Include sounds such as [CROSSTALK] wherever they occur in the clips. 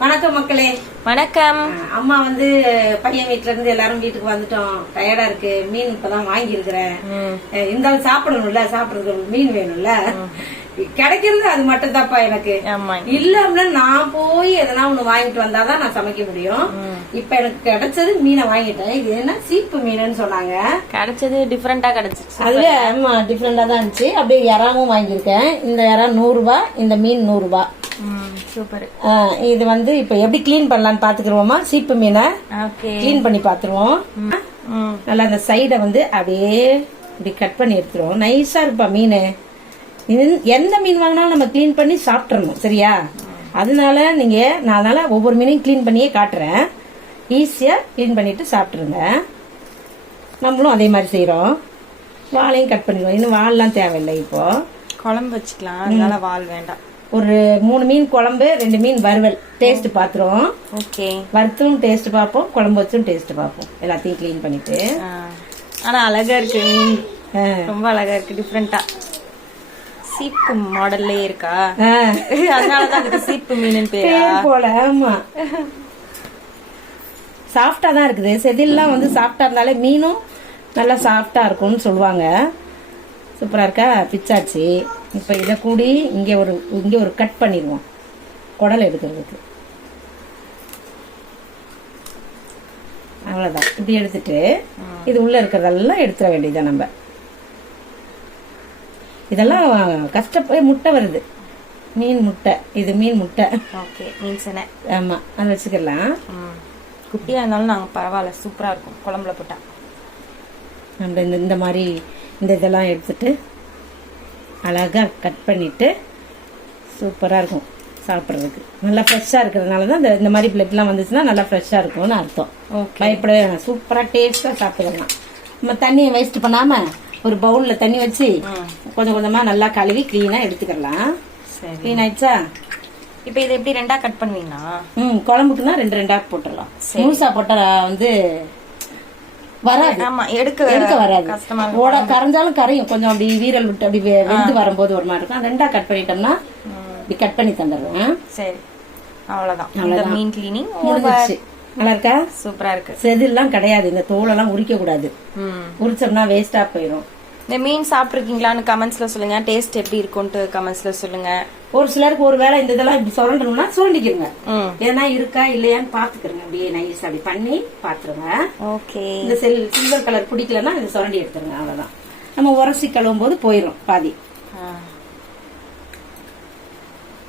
வணக்கம் மக்களே. வணக்கம். அம்மா வந்து பையன் வீட்ல இருந்து எல்லாரும் வீட்டுக்கு வந்துட்டோம். டயர்டா இருக்கு. மீன் இப்பதான் வாங்கி இருக்கிறேன் இருந்தாலும் சாப்பிடணும்ல சாப்பிடுறதுக்கு மீன் வேணும்ல. கிடைக்கிறது அது மட்டும் தான்ப்பா எனக்கு. ஆமா. இல்லன்னா நான் போய் எதனா ஒண்ணு வாங்கிட்டு வந்தாதான் நான் சமைக்க முடியும். இப்ப எனக்கு கிடைச்சது மீனை வாங்கிட்டேன். இது என்ன? சீப்பு மீனுன்னு சொன்னாங்க. கிடைச்சது டிஃபரெண்டா கிடைச்சிச்சு அதுவே ஆமா டிஃப்ரெண்டா தான் இருந்துச்சு. அப்படியே இறாவும் வாங்கியிருக்கேன். இந்த இறா நூறு ரூபாய் இந்த மீன் நூறு ரூபாய் சூப்பர் ஆ, இது வந்து இப்ப எப்படி க்ளீன் பண்ணலாம்னு பாத்துக்கிருவோமா? சீப்பு மீனை. க்ளீன் பண்ணி பாத்துருவோம். நல்லா அந்த சைடை வந்து அப்படியே இப்படி கட் பண்ணி எடுத்துருவோம். நைஸா இருப்பா மீன். எந்த மீன் வாங்கினாலும் நம்ம க்ளீன் பண்ணி சாப்பிட்றணும் சரியா? அதனால நீங்க நான் அதனால ஒவ்வொரு மீனையும் க்ளீன் பண்ணியே காட்டுறேன். ஈஸியா க்ளீன் பண்ணிட்டு சாப்பிட்டுருங்க. நம்மளும் அதே மாதிரி செய்றோம். வாழையும் கட் பண்ணிடுவோம். இன்னும் வால்லாம் தேவையில்லை இப்போ. குழம்பு வச்சுக்கலாம். அதனால வால் வேண்டாம். ஒரு மூணு மீன் குழம்பு ரெண்டு மீன் வறுவல். டேஸ்ட் பாத்துருவோம். ஓகே. வறுத்தும் டேஸ்ட் பார்ப்போம் குழம்பு வச்சும் டேஸ்ட் பார்ப்போம். எல்லாத்தையும் க்ளீன் பண்ணிட்டு. ஆனா அழகா இருக்கு மீன். ரொம்ப அழகா இருக்கு டிஃப்ரெண்டா சீப்பு மாடல்லே இருக்கா. அதனாலதான் அதுக்கு சீப்பு மீன் பேரா? பேர் போல ஆமா. சாஃப்டா தான் இருக்குது. செதில்லாம் வந்து சாஃப்டா இருந்தாலே மீனும் நல்லா சாஃப்டா இருக்கும்னு சொல்லுவாங்க. சூப்பரா இருக்கா? பிச்சாச்சு. இப்ப இதை கூடி இங்க ஒரு இங்க ஒரு கட் பண்ணிடுவோம். குடல் எடுக்கிறதுக்கு. அவ்வளவுதான். இப்படி எடுத்துட்டு இது உள்ள இருக்கிறதெல்லாம் எடுத்துட வேண்டியதுதான் நம்ம. இதெல்லாம் கஷ்டப்பட்டு முட்டை வருது. மீன் முட்டை. இது மீன் முட்டை. ஓகே மீன் சென. ஆமா அதை வச்சுக்கலாம். குட்டியா இருந்தாலும் நாங்க பரவாயில்ல சூப்பரா இருக்கும் குழம்புல போட்டா. நம்ம இந்த இந்த மாதிரி இந்த இதெல்லாம் எடுத்துட்டு அழகா கட் பண்ணிட்டு சூப்பரா இருக்கும் சாப்பிட்றதுக்கு. நல்லா ஃப்ரெஷ்ஷாக இருக்கிறதுனால தான் இந்த இந்த மாதிரி பிளட்லாம் வந்துச்சுன்னா நல்லா ஃப்ரெஷ்ஷாக இருக்கும்னு அர்த்தம். ஓகே பயப்படவே வேணாம். சூப்பராக டேஸ்ட்டாக சாப்பிடலாம். நம்ம தண்ணியை வேஸ்ட் பண்ணாம ஒரு பவுலில் தண்ணி வச்சு கொஞ்சம் கொஞ்சமாக நல்லா கழுவி க்ளீனாக எடுத்துக்கலாம். சரி. க்ளீன் ஆயிடுச்சா? இப்போ இதை எப்படி ரெண்டா கட் பண்ணுவீங்களா? ம் குழம்புக்குன்னா ரெண்டு ரெண்டா போட்டுடலாம். முழுசா போட்டா வந்து வராது. ஆமா எடுக்க எடுக்க வராது. ஓட கரைஞ்சாலும் கரையும். கொஞ்சம் அப்படி வீரல் விட்டு அப்படி வெந்து வரும்போது ஒரு மாதிரி இருக்கும். ரெண்டா கட் பண்ணிட்டோம்னா இப்படி கட் பண்ணி தந்துடுறேன். சரி. அவ்வளவுதான். மீன் கிளீனிங் முடிஞ்சிருச்சு. நல்லா இருக்கா? சூப்பரா இருக்கு. செதில்லாம் கிடையாது. இந்த தோலெல்லாம் உரிக்க கூடாது. உரிச்சோம்னா வேஸ்டா போயிடும் இந்த மீன் சாப்பிட்டுருக்கீங்களான்னு கமெண்ட்ஸ்ல சொல்லுங்க. டேஸ்ட் எப்படி இருக்கும்ட்டு கமெண்ட்ஸ்ல சொல்லுங்க. ஒரு சிலருக்கு ஒரு வேளை இந்த இதெல்லாம் இப்படி சுரண்டணும்னா சுரண்டிக்கிறங்க ஏன்னா இருக்கா இல்லையான்னு பாத்துக்கிறங்க அப்படியே நைஸ் அப்படி பண்ணி பாத்துருங்க ஓகே. இந்த செல் சில்வர் கலர் பிடிக்கலன்னா இது சுரண்டி எடுத்துருங்க. அவ்வளவுதான். நம்ம உரசி கழுவும் போது. போயிடும் பாதி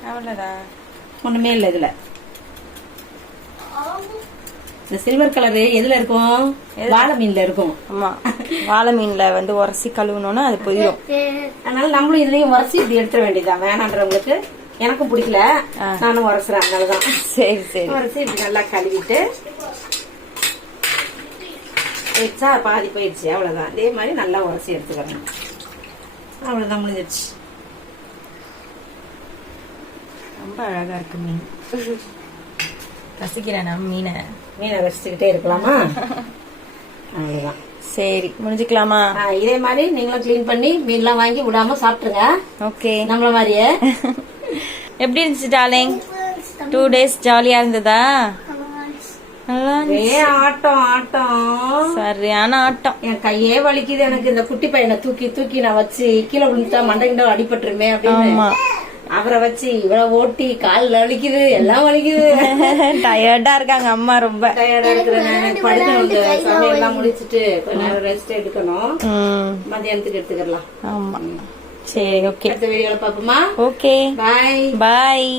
அவ்வளவுதான் ஒண்ணுமே இல்லை இதுல. இந்த சில்வர் கலர் எதுல இருக்கும்? வாழை மீன்ல இருக்கும். ஆமா. வாழை மீன்ல வந்து உரசி கழுவுனோன்னா அது போயிடும் அதனால நம்மளும் இதுலயும் உரசி இப்படி எடுத்துட வேண்டியதுதான். வேணான்றவங்களுக்கு எனக்கும் பிடிக்கல. நானும் உரசுறேன் அதனாலதான். சரி சரி. உரசி இப்படி நல்லா கழுவிட்டு. போயிடுச்சா? பாதி போயிடுச்சு. அவ்வளவுதான். இதே மாதிரி நல்லா உரசி எடுத்துக்கிறேன் அவ்வளவுதான் முடிஞ்சிருச்சு. ரொம்ப அழகா இருக்கு மீன். ரசிக்கிறேன் நான் மீனை. மீனை ரசிச்சுக்கிட்டே இருக்கலாமா? [LAUGHS] சரி முடிஞ்சுக்கலாமா? இதே மாதிரி நீங்களும் க்ளீன் பண்ணி மீன்லாம் வாங்கி விடாம சாப்பிட்டுருங்க. ஓகே. நம்மள மாதிரியே. எப்படி இருந்துச்சு டார்லிங் டூ டேஸ் ஜாலியா இருந்ததா? ஆட்டம் ஆட்டம். சரியான ஆட்டம். என் கையே வலிக்குது எனக்கு. இந்த குட்டி பையனை தூக்கி தூக்கி நான் வச்சு கீழே விழுந்துட்டா மண்டை கிண்ட அடிபட்டுருமே அப்படின்னு. அவரை வச்சு இவ்வளவு ஓட்டி கால் வலிக்குது எல்லாம் வலிக்குது. [LAUGHS] டயர்டா இருக்காங்க அம்மா ரொம்ப. டயர்டா இருக்கிறேன். படுக்கணும் இந்த சமையல் எல்லாம் முடிச்சிட்டு கொஞ்ச நேரம் ரெஸ்ட் எடுக்கணும். ம். மத்தியானத்துக்கு எடுத்துக்கலாம். ஆமா. சரி ஓகே அடுத்த வீடியோல பாப்போமா ஓகே பாய் பாய்